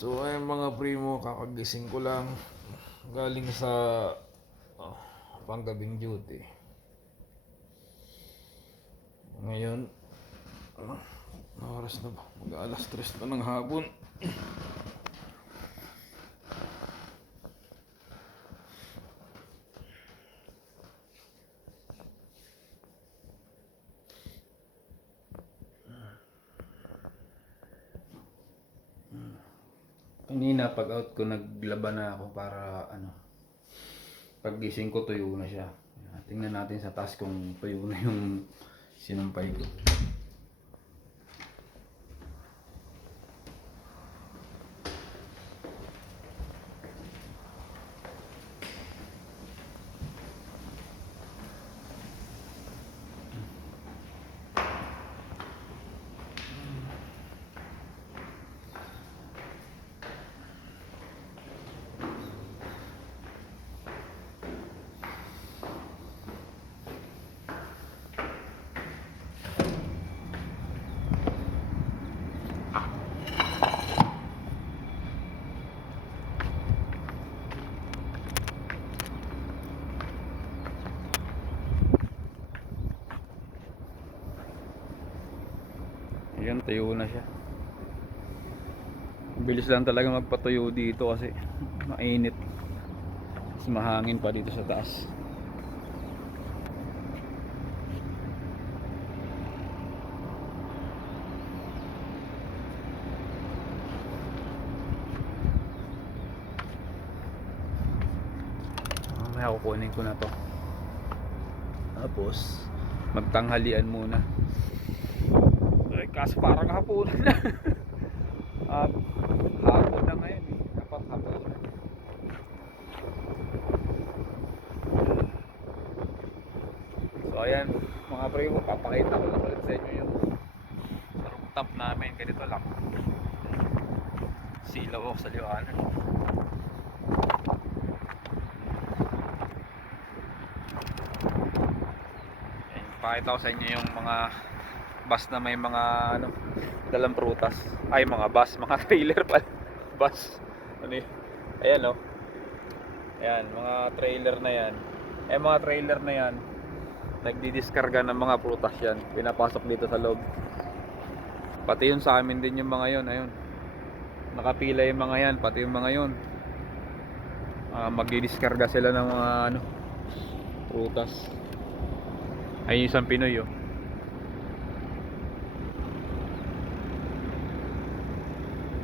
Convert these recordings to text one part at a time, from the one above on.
So ayun mga primo, kakagising ko lang galing sa oh, panggabing duty. Ngayon, oras na ba? Mag-alas 3 na ng hapon. Kanina pag out ko naglaba na ako para paggising ko tuyo na siya. Tingnan natin sa taas kung tuyo na yung sinumpay ko. Ayan, tuyo na siya. Bilis lang talaga magpatuyo dito kasi mainit. Mas mahangin pa dito sa taas. Mamaya kukunin ko na to. Tapos magtanghalian muna. Ay, kaso parang hapunan na. Hapon na ngayon eh. Dapat hapon na. So ayan mga primo, papakita ko lang ulit sa inyo yung rooftop namin. Ganito lang. Silaw ako sa liwanag. Ayan, pakita ko sa inyo yung mga bus na may mga dalang prutas. Ay, mga bus, mga trailer pala. Bus. Ayan oh. Ayan, mga trailer na yan. Mga trailer na yan, nagdidiskarga ng mga prutas yan. Pinapasok dito sa loob. Pati yun sa amin din yung mga yun. Ayun. Nakapila yung mga yan, pati yung mga yun. Magdidiskarga sila ng mga prutas. Ayun yung isang Pinoy oh.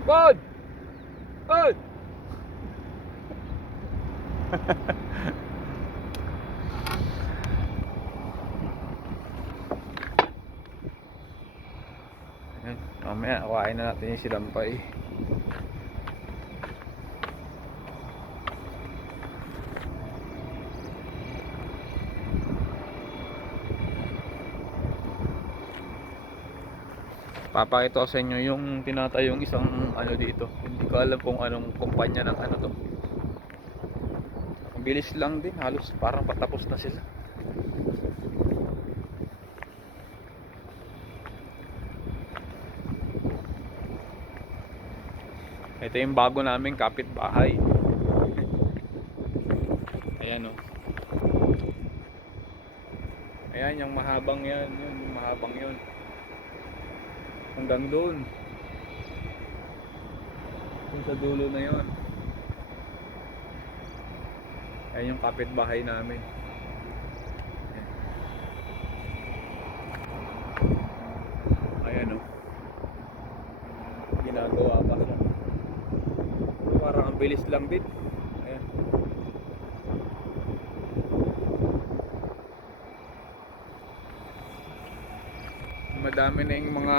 Bud! Bud! Mamaya, kuhain na natin yung silampay. Papakita ko sa inyo yung tinatayong isang dito. Hindi ko alam kung anong kumpanya ng to. Ang bilis lang din, halos parang patapos na sila. Ito yung bago naming kapitbahay. Ayan oh. Ayan yung mahabang yan, yung mahabang yun. Hanggang doon. Kung sa dulo na yon. Ayan yung kapitbahay namin. Ayan o. Ginagawa pa siya. Parang ang bilis lang din. Ayan. Madami na yung mga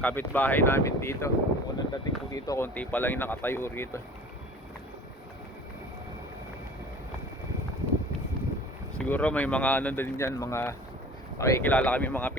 kapitbahay namin dito. Unang dating ko dito, konti pa lang yung nakatayo rito. Siguro may mga din dyan, mga makikilala kami mga